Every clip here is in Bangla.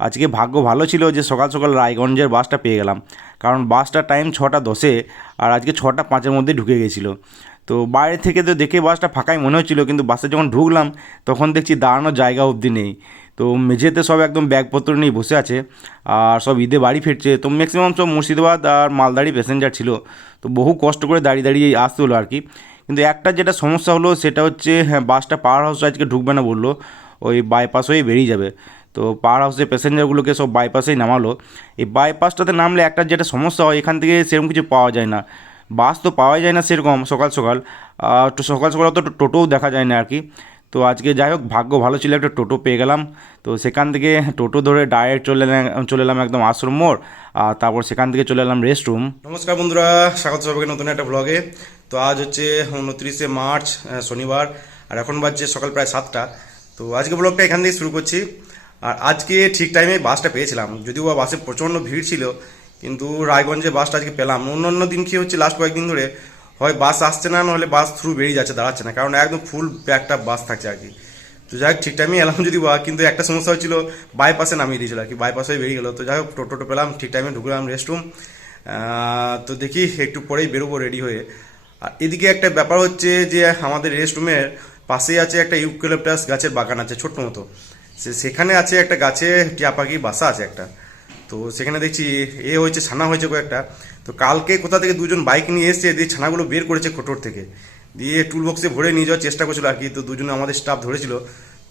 আজকে ভাগ্য ভালো ছিল যে সকাল সকাল রায়গঞ্জের বাসটা পেয়ে গেলাম, কারণ বাসটার টাইম 6টা 10-এ আর আজকে 6টা 5-এর মধ্যে ঢুকে গেছিলো। তো বাইরে থেকে তো দেখে বাসটা ফাঁকাই মনে হচ্ছিলো, কিন্তু বাসে যখন ঢুকলাম তখন দেখছি দাঁড়ানোর জায়গা অবধি নেই। তো মেঝেতে সব একদম ব্যাগপত্র নিয়ে বসে আছে, আর সব ঈদে বাড়ি ফিরছে। তো ম্যাক্সিমাম সব মুর্শিদাবাদ আর মালদাড়ি প্যাসেঞ্জার ছিল, তো বহু কষ্ট করে দাঁড়িয়ে দাঁড়িয়ে আসতে হলো আর কি। কিন্তু একটা যেটা সমস্যা হলো সেটা হচ্ছে, হ্যাঁ, বাসটা পাওয়ার হাউসে আজকে ঢুকবে না বললো, ওই বাইপাস হয়ে বেরিয়ে যাবে। তো পাওয়ার হাউসের প্যাসেঞ্জারগুলোকে সব বাইপাসেই নামালো। এই বাইপাসটাতে নামলে একটা যেটা সমস্যা হয়, এখান থেকে সেরকম কিছু পাওয়া যায় না, বাস তো পাওয়াই যায় না সেরকম সকাল সকাল। তো সকাল সকাল অত টোটোও দেখা যায় না আর কি। তো আজকে যাই হোক ভাগ্য ভালো ছিল, একটা টোটো পেয়ে গেলাম। তো সেখান থেকে টোটো ধরে ডাইরেক্ট চলে এলাম একদম আশ্রম মোড়, আর তারপর সেখান থেকে চলে এলাম রেস্ট রুম। নমস্কার বন্ধুরা, স্বাগত সবাইকে নতুন একটা ব্লগে। তো আজ হচ্ছে 29শে মার্চ, শনিবার, আর এখন বাজছে সকাল প্রায় 7টা। তো আজকে ব্লগটা এখান থেকে শুরু করছি। আর আজকে ঠিক টাইমে বাসটা পেয়েছিলাম, যদিও বা বাসে প্রচণ্ড ভিড় ছিল, কিন্তু রায়গঞ্জে বাসটা আজকে পেলাম। অন্য দিন কি হচ্ছে, লাস্ট কয়েকদিন ধরে হয় বাস আসছে না, নাহলে বাস থ্রু বেরিয়ে যাচ্ছে, দাঁড়াচ্ছে না, কারণ একদম ফুল একটা বাস থাকছে আর কি। তো যাই হোক ঠিক টাইমে এলাম যদি বা, কিন্তু একটা সমস্যা হচ্ছিল, বাইপাসে নামিয়ে দিয়েছিল আর কি, বাইপাস হয়ে বেরিয়ে গেলো। তো যাই হোক টোটো পেলাম, ঠিক টাইমে ঢুকলাম রেস্ট রুম। তো দেখি একটু পরেই বেরোবো রেডি হয়ে। আর এদিকে একটা ব্যাপার হচ্ছে যে আমাদের রেস্ট রুমের পাশেই আছে একটা ইউক্যালিপটাস গাছের বাগান আছে ছোট্ট মতো। সেখানে আছে একটা গাছে টিয়া পাখি বাসা আছে একটা। তো সেখানে দেখছি হয়েছে, ছানা হয়েছে কয়েকটা। তো কালকে কোথা থেকে দুজন বাইক নিয়ে এসছে, দিয়ে ছানাগুলো বের করেছে কোটোর থেকে, দিয়ে টুল বক্সে ভরে নিয়ে যাওয়ার চেষ্টা করছিল আর কি। তো দুজনে আমাদের স্টাফ ধরেছিল।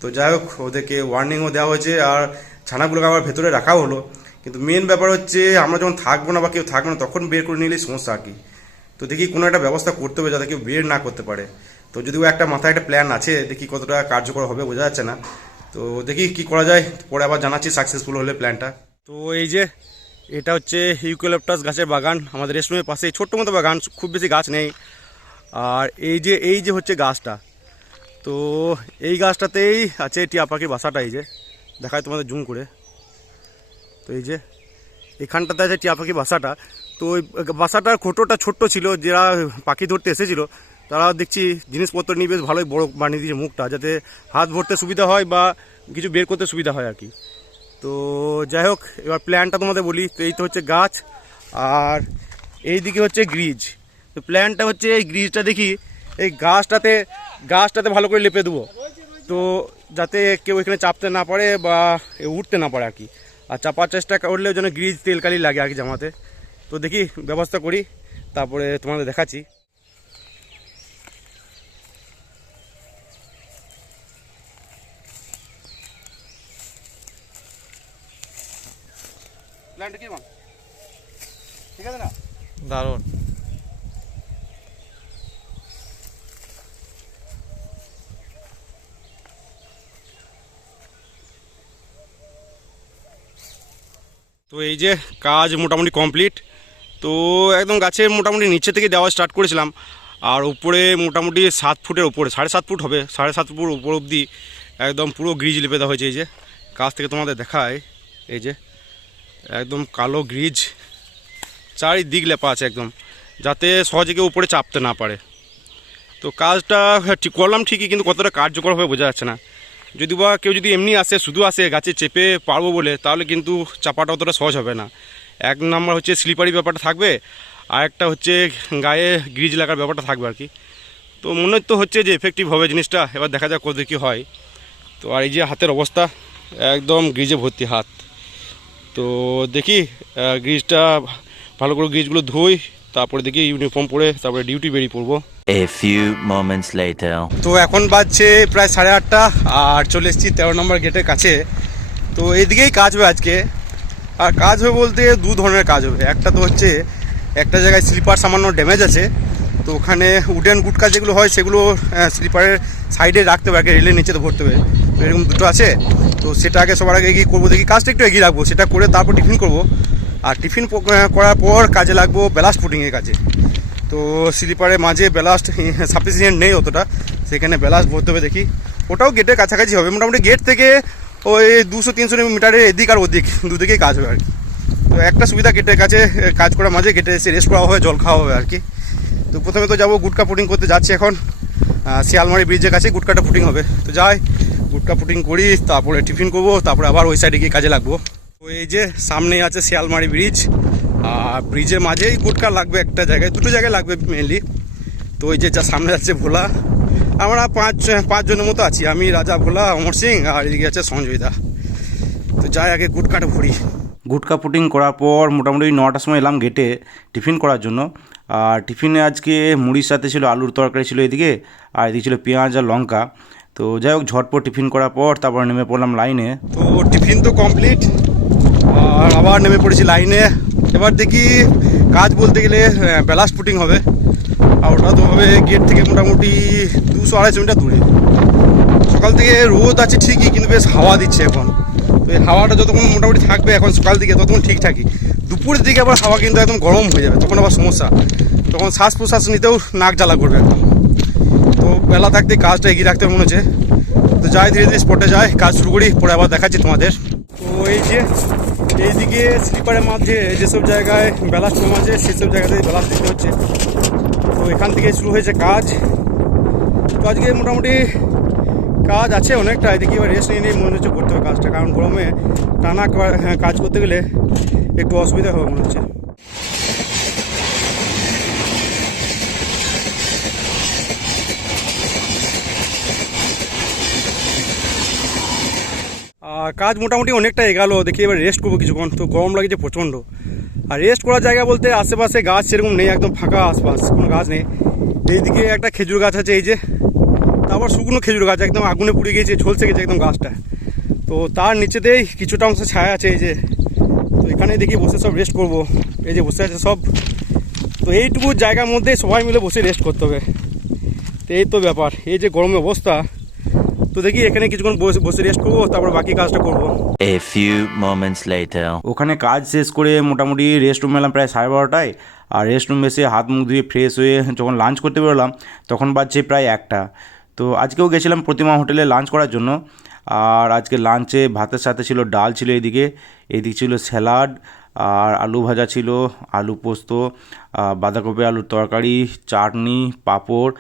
তো যাই হোক ওদেরকে ওয়ার্নিংও দেওয়া হয়েছে, আর ছানাগুলোকে আবার ভেতরে রাখাও হলো। কিন্তু মেন ব্যাপার হচ্ছে, আমরা যখন থাকবো না বা কেউ থাকবো না তখন বের করে নিলেই সমস্যা আর কি। তো দেখি কোনো একটা ব্যবস্থা করতে হবে যাতে কেউ বের না করতে পারে। তো যদিও একটা মাথায় একটা প্ল্যান আছে, দেখি কতটা কার্যকর হবে বোঝা যাচ্ছে না। তো দেখি কি করা যায়, পরে আবার জানাচ্ছি সাকসেসফুল হলে প্ল্যানটা। তো এই যে এটা হচ্ছে ইউক্যালিপটাস গাছের বাগান, আমাদের রেস্টুরেন্টের পাশে ছোট্ট মতো বাগান, খুব বেশি গাছ নেই। আর এই যে হচ্ছে গাছটা, তো এই গাছটাতেই আছে টিয়া পাখির বাসাটা। এই যে দেখায় তোমাদের জুম করে, তো এই যে এখানটাতে আছে টিয়া পাখির বাসাটা। তো ওই বাসাটার খোটোটা ছোট্ট ছিল, যারা পাখি ধরতে এসেছিলো তারা দেখছি জিনিসপত্র নিয়ে বেশ ভালোই বড় বানিয়ে দিয়েছে মুখটা, যাতে হাত ভরতে সুবিধা হয় বা কিছু বের করতে সুবিধা হয় আর কি। তো যাই হোক এবার প্ল্যানটা তোমাদের বলি। তো এই তো হচ্ছে গাছ, আর এই দিকে হচ্ছে গ্রিজ। তো প্ল্যানটা হচ্ছে এই গ্রিজটা দেখি এই গাছটাতে ভালো করে লেপে দেবো, তো যাতে কেউ এখানে চাপতে না পারে বা উঠতে না পারে আর কি। আর চাপার চেষ্টা করলেও যেন গ্রিজ তেলকালি লাগে আর কি জামাতে। তো দেখি ব্যবস্থা করি, তারপরে তোমাদের দেখাচ্ছি। প্ল্যানটা কি ঠিক আছে না? দারুণ। তো এই যে কাজ মোটামুটি কমপ্লিট। তো একদম গাছের মোটামুটি নিচে থেকে দেওয়া স্টার্ট করেছিলাম, আর উপরে মোটামুটি 7 ফুটের উপরে, 7.5 ফুট হবে, 7.5 ফুট উপর অবধি একদম পুরো গ্রিজ লেপে দেওয়া হয়েছে। এই যে কাছ থেকে তোমাদের দেখায়, এই যে একদম কালো গ্রিজ চারিদিক লেপা আছে একদম, যাতে সহজে কেউ উপরে চাপতে না পারে। তো কাজটা ঠিক করলাম ঠিকই, কিন্তু কতটা কার্যকর হবে বোঝা যাচ্ছে না। যদি বা কেউ যদি এমনি আসে, শুধু আসে গাছে চেপে পারবো বলে, তাহলে কিন্তু চাপাটা অতটা সহজ হবে না। এক নম্বর হচ্ছে স্লিপারি ব্যাপারটা থাকবে, আর একটা হচ্ছে গায়ে গ্রিজ লাগার ব্যাপারটা থাকবে আর কি। তো মনে তো হচ্ছে যে এফেক্টিভ হবে জিনিসটা, এবার দেখা যাক কত কী হয়। তো আর এই যে হাতের অবস্থা, একদম গ্রিজে ভর্তি হাত। তো দেখি গ্রিজটা ভালো করে গ্রিজগুলো ধুই, তারপরে দেখি ইউনিফর্ম পরে তারপরে ডিউটি বেরিয়ে পড়বো। A few moments later. তো এখন বাজছে প্রায় 8:30, আর চলে এসেছি 13 নম্বর গেটের কাছে। তো এইদিকেই কাজ হবে আজকে। আর কাজ হবে বলতে দু ধরনের কাজ হবে। একটা তো হচ্ছে একটা জায়গায় স্লিপার সামান্য ড্যামেজ আছে, তো ওখানে উডেন গুটকা যেগুলো হয় সেগুলো স্লিপারের সাইডে রাখতে হবে, আগে রেলের নিচে তো ভরতে হবে। তো এরকম দুটো আছে, তো সেটা আগে সবার আগে এগিয়ে করবো, দেখি কাজটা একটু এগিয়ে রাখবো, সেটা করে তারপর টিফিন করবো। আর টিফিন করার পর কাজে লাগবো ব্যালাস্ট পুটিংয়ের কাজে। তো স্লিপারের মাঝে ব্যালাস্ট সাফিসিয়েন্ট নেই অতটা, সেখানে ব্যালাস্ট ভরতে হবে। দেখি ওটাও গেটের কাছাকাছি হবে, মোটামুটি গেট থেকে ওই 200-300 মিটারের এদিক আর ওদিক দুদিকেই কাজ হবে আর কি। তো একটা সুবিধা, গেটের কাছে কাজ করার মাঝে গেটে এসে রেস্ট করা হবে, জল খাওয়া হবে আর কি। তো প্রথমে তো যাবো গুটকা পুটিং করতে, যাচ্ছি এখন শিয়ালমারি ব্রিজের কাছে গুটকাটা পুটিং হবে। তো যাই গুটকা পুটিং করি, তারপরে টিফিন করবো, তারপরে আবার ওই সাইডে গিয়ে কাজে লাগবো। এই যে সামনেই আছে শিয়ালমারি ব্রিজ, আর ব্রিজের মাঝেই গুটকা লাগবে একটা জায়গায়, দুটো জায়গায় লাগবে মেনলি। তো ওই যে যা সামনে যাচ্ছে ভোলা, আমরা পাঁচজনের মতো আছি, আমি, রাজা, ভোলা, অমর সিং, আর এদিকে আছে সঞ্জয় দা। তো যাই আগে গুটকাটা ভরি। গুটকা পুটিং করার পর মোটামুটি 9টার সময় এলাম গেটে টিফিন করার জন্য। আর টিফিনে আজকে মুড়ির সাথে ছিল আলুর তরকারি ছিল এদিকে, আর এদিকে ছিল পেঁয়াজ আর লঙ্কা। তো যাই হোক ঝটপট টিফিন করার পর তারপর নেমে পড়লাম লাইনে। তো টিফিন তো কমপ্লিট, আর আবার নেমে পড়েছি লাইনে। এবার দেখি কাজ বলতে গেলে ব্যালাস্ট পুটিং হবে, আর ওটা তো হবে গেট থেকে মোটামুটি 200-250 মিটার দূরে। সকাল থেকে রোদ আছে ঠিকই, কিন্তু বেশ হাওয়া দিচ্ছে এখন। তো এই হাওয়াটা যতক্ষণ মোটামুটি থাকবে এখন সকাল দিকে ততক্ষণ ঠিকঠাকই। দুপুরের দিকে আবার হাওয়া কিন্তু একদম গরম হয়ে যাবে, তখন আবার সমস্যা, তখন শ্বাস প্রশ্বাস নিতেও নাক জ্বালা করবে একদম। তো বেলা থাকতে কাজটা এগিয়ে রাখতে মনে হচ্ছে। তো যাই ধীরে ধীরে স্পটে যাই, কাজ শুরু করি, পরে আবার দেখাচ্ছি তোমাদের। তো এই যে এইদিকে স্লিপারের মাঝে যেসব জায়গায় ব্যালাস্ট কম আছে সেসব জায়গাতে ব্যালাস্ট দিতে হচ্ছে। তো এখান থেকে শুরু হয়েছে কাজ। তো আজকে মোটামুটি কাজ আছে অনেকটা, এদিকে এবার রেস্ট নিয়ে মনে হচ্ছে করতে হবে কাজটা, কারণ গরমে টানা কাজ করতে গেলে একটু অসুবিধা হবে মনে হচ্ছে। আর কাজ মোটামুটি অনেকটা এগালো, দেখি এবার রেস্ট করবো কিছুক্ষণ। তো গরম লাগছে প্রচণ্ড, আর রেস্ট করার জায়গা বলতে আশেপাশে গাছ সেরকম নেই, একদম ফাঁকা আশপাশ, কোনো গাছ নেই। এইদিকে একটা খেজুর গাছ আছে এই যে, তারপর শুকনো খেজুর গাছ একদম আগুনে পুড়ে গিয়েছে, ঝলসে গেছে একদম গাছটা। তো তার নিচেতেই কিছুটা অংশ ছায়া আছে এই যে। তো এখানে দেখি বসে সব রেস্ট করব, এই যে বসে আছে সব। তো এইটুকু জায়গার মধ্যে সবাই মিলে বসে রেস্ট করতে হবে। তো এই তো ব্যাপার, এই যে গরমের অবস্থা। তো দেখি এখানে কিছুক্ষণ বসে রেস্ট করবো, তারপর বাকি কাজটা করব। A few moments later. ওখানে কাজ শেষ করে মোটামুটি রেস্ট রুম এলাম প্রায় 12:30টায়। আর রেস্ট রুম এসে হাত মুখ ধুয়ে ফ্রেশ হয়ে যখন লাঞ্চ করতে বেরোলাম তখন বাজছে প্রায় 1টা। তো আজকেও গেছিলাম প্রতিমা হোটেলে লাঞ্চ করার জন্য। আর আজকে লাঞ্চে ভাতের সাথে ছিল ডাল ছিল এদিকে ছিল স্যালাড, আর আলু ভাজা ছিল, আলু পোস্ত, বাঁধাকপি আলুর তরকারি, চাটনি, পাঁপড়,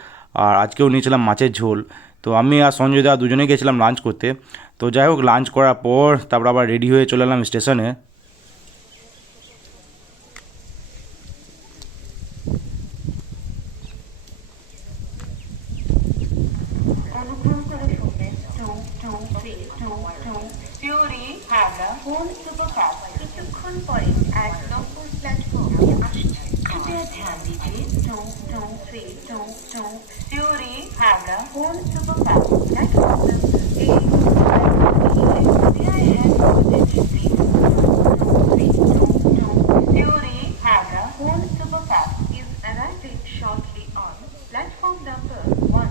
আর আজকেও নিয়েছিলাম মাছের ঝোল। তো আমি আর সঞ্জয় দা দুজনেই গেছিলাম লাঞ্চ করতে। তো যাই হোক লাঞ্চ করার পর তারপর আবার রেডি হয়ে চলে এলাম স্টেশনে। অনুগ্রহ করে শুনবেন 22322 সিউড়ি হাওড়া কোন সুপারফাস্ট কিছুক্ষণ পরে 1 নম্বর প্ল্যাটফর্মে আসছে। कृपया ध्यान दीजिए 22322 সিউড়ি হাওড়া কোন superfast platform number 1 May I have your attention please? 22322 Suri Howrah কোন superfast is arriving shortly on platform number 1.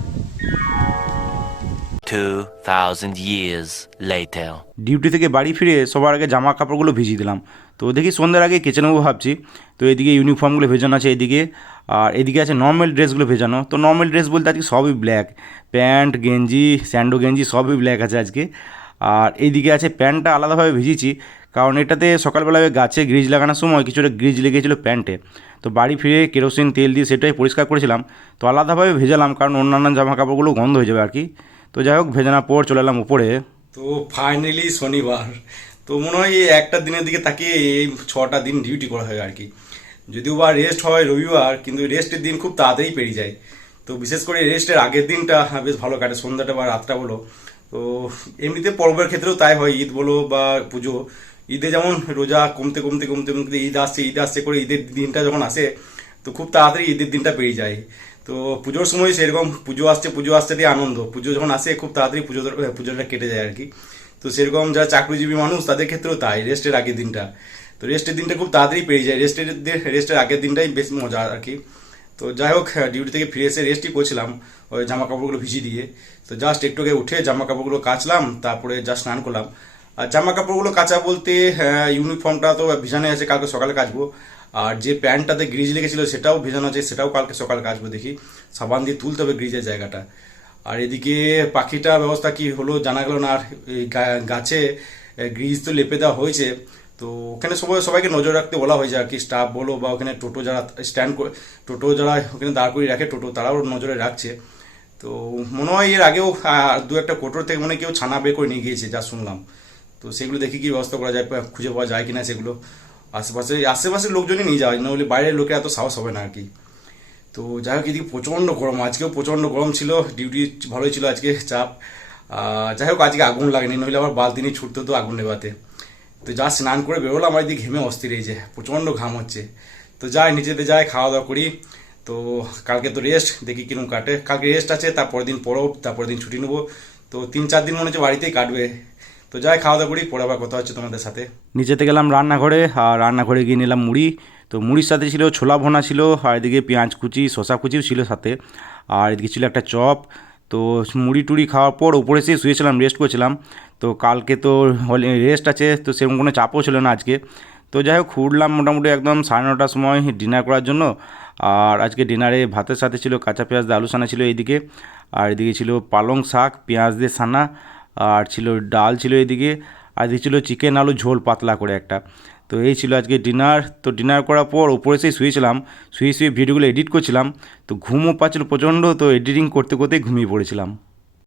2,000 years later. Duty থেকে বাড়ি ফিরে সবার আগে জামা কাপড়গুলো ভিজিয়ে দিলাম। তো দেখি সন্ধ্যার আগে কেচে নেবো ভাবছি। তো এদিকে ইউনিফর্মগুলো ভেজানো আছে এদিকে, আর এদিকে আছে নর্মাল ড্রেসগুলো ভেজানো। তো নর্মাল ড্রেস বলতে আজকে সবই ব্ল্যাক, প্যান্ট গেঞ্জি স্যান্ডো গেঞ্জি সবই ব্ল্যাক আছে আজকে। আর এইদিকে আছে প্যান্টটা আলাদাভাবে ভিজিয়েছি, কারণ এটাতে সকালবেলায় গাছে গ্রিজ লাগানোর সময় কিছুটা গ্রিজ লেগেছিলো প্যান্টে। তো বাড়ি ফিরে কেরোসিন তেল দিয়ে সেটাই পরিষ্কার করেছিলাম। তো আলাদাভাবে ভেজালাম, কারণ অন্যান্য জামা কাপড়গুলো গন্ধ হয়ে যাবে আর কি। তো যাই হোক ভেজানোর পর চলে এলাম উপরে। তো ফাইনালি শনিবার। তো মনে হয় এই একটা দিনের দিকে তাকিয়ে এই 6টা দিন ডিউটি করা হয় আর কি। যদিও বা রেস্ট হয় রবিবার, কিন্তু রেস্টের দিন খুব তাড়াতাড়ি পেরিয়ে যায়। তো বিশেষ করে রেস্টের আগের দিনটা বেশ ভালো কাটে, সন্ধ্যাটা বা রাতটা বলো। তো এমনিতে পর্বের ক্ষেত্রেও তাই হয়, ঈদ বলো বা পুজো। ঈদে যেমন রোজা কমতে কমতে কমতে কমতে ঈদ আসছে করে ঈদের দিনটা যখন আসে, তো খুব তাড়াতাড়ি ঈদের দিনটা পেরিয়ে যায়। তো পুজোর সময় সেরকম পুজো আসছে দিয়ে আনন্দ, পুজো যখন আসে খুব তাড়াতাড়ি পুজোটা কেটে যায় আর কি। তো সেরকম যারা চাকরিজীবী মানুষ তাদের ক্ষেত্রেও তাই, রেস্টের আগের দিনটা। তো রেস্টের দিনটা খুব তাড়াতাড়ি পেরিয়ে যায়, রেস্টের আগের দিনটাই বেশ মজা আর কি। তো যাই হোক ডিউটি থেকে ফিরে এসে রেস্টই করছিলাম ওই জামা কাপড়গুলো ভিজিয়ে দিয়ে। তো জাস্ট একটু আগে উঠে জামা কাপড়গুলো কাচলাম, তারপরে জাস্ট স্নান করলাম। আর জামা কাপড়গুলো কাচা বলতে ইউনিফর্মটা তো ভিজানো আছে, কালকে সকালে কাচবো। আর যে প্যান্টটাতে গ্রিজ লেগেছিলো সেটাও ভেজানো আছে, সেটাও কালকে সকালে কাচবো। দেখি সাবান দিয়ে তুলতে হবে গ্রিজের জায়গাটা। আর এদিকে পাখিটার ব্যবস্থা কি হলো জানা গেল না। আর এই গাছে গ্রিজ তো লেপে দেওয়া হয়েছে, তো ওখানে সবাইকে নজর রাখতে বলা হয়েছে আর কি। স্টাফ বলো বা ওখানে টোটো যারা টোটো যারা ওখানে দাঁড় করিয়ে রাখে টোটো, তারাও নজরে রাখছে। তো মনে হয় এর আগেও 2-1 কোটোর থেকে মনে হয় কেউ ছানা বের করে নিয়ে গিয়েছে যা শুনলাম। তো সেগুলো দেখি কি ব্যবস্থা করা যায়, খুঁজে পাওয়া যায় কিনা সেগুলো। আশেপাশের লোকজনই নিয়ে যাওয়া, নাহলে বাইরের লোকে এত সাহস হবে না আর কি। তো যাই হোক, এদিকে প্রচণ্ড গরম, আজকেও প্রচণ্ড গরম ছিল, ডিউটি ভালোই ছিল আজকে, চাপ। যাই হোক, আজকে আগুন লাগেনি, নইলে আবার বালতি নিয়ে ছুটতে হতো আগুন নেভাতে। তো যা স্নান করে বেরোলাম, আমার এদিকে ঘেমে অস্থির এই যে প্রচণ্ড ঘাম হচ্ছে। তো যাই নিচেতে যাই, খাওয়া দাওয়া করি। তো কালকে তো রেস্ট, দেখি কিরকম কাটে। কালকে রেস্ট আছে, তারপরের দিন পরব, তারপরের দিন ছুটি নেবো। তো 3-4 দিন মনে হচ্ছে বাড়িতেই কাটবে। তো যাই খাওয়া দাওয়া করি, পরে আবার কথা হচ্ছে তোমাদের সাথে। নিচেতে গেলাম রান্নাঘরে, আর রান্নাঘরে গিয়ে নিলাম মুড়ি। তো মুড়ির সাথে ছিল ছোলা ভোনা ছিল, আর এদিকে পেঁয়াজ কুচি শসা কুচিও ছিল সাথে, আর এদিকে ছিল একটা চপ। তো মুড়ি টুড়ি খাওয়ার পর উপরে এসে শুয়েছিলাম, রেস্ট করছিলাম। তো কালকে তো রেস্ট আছে, তো সেরকম কোনো চাপও ছিল না আজকে। তো যাই হোক, উঠলাম মোটামুটি একদম 9:30টার সময় ডিনার করার জন্য। আর আজকে ডিনারে ভাতের সাথে ছিল কাঁচা পেঁয়াজ দিয়ে আলু সানা ছিল এইদিকে, আর এদিকে ছিল পালং শাক পেঁয়াজ দিয়ে সানা, আর ছিল ডাল ছিল এদিকে, আর এদিকে ছিল চিকেন আলু ঝোল পাতলা করে একটা। তো এই ছিল আজকে ডিনার। তো ডিনার করার পর উপরে সেই শুয়েছিলাম, শুয়ে ভিডিওগুলো এডিট করছিলাম। তো ঘুমও পাচ্ছিল প্রচণ্ড, তো এডিটিং করতে করতেই ঘুমিয়ে পড়েছিলাম।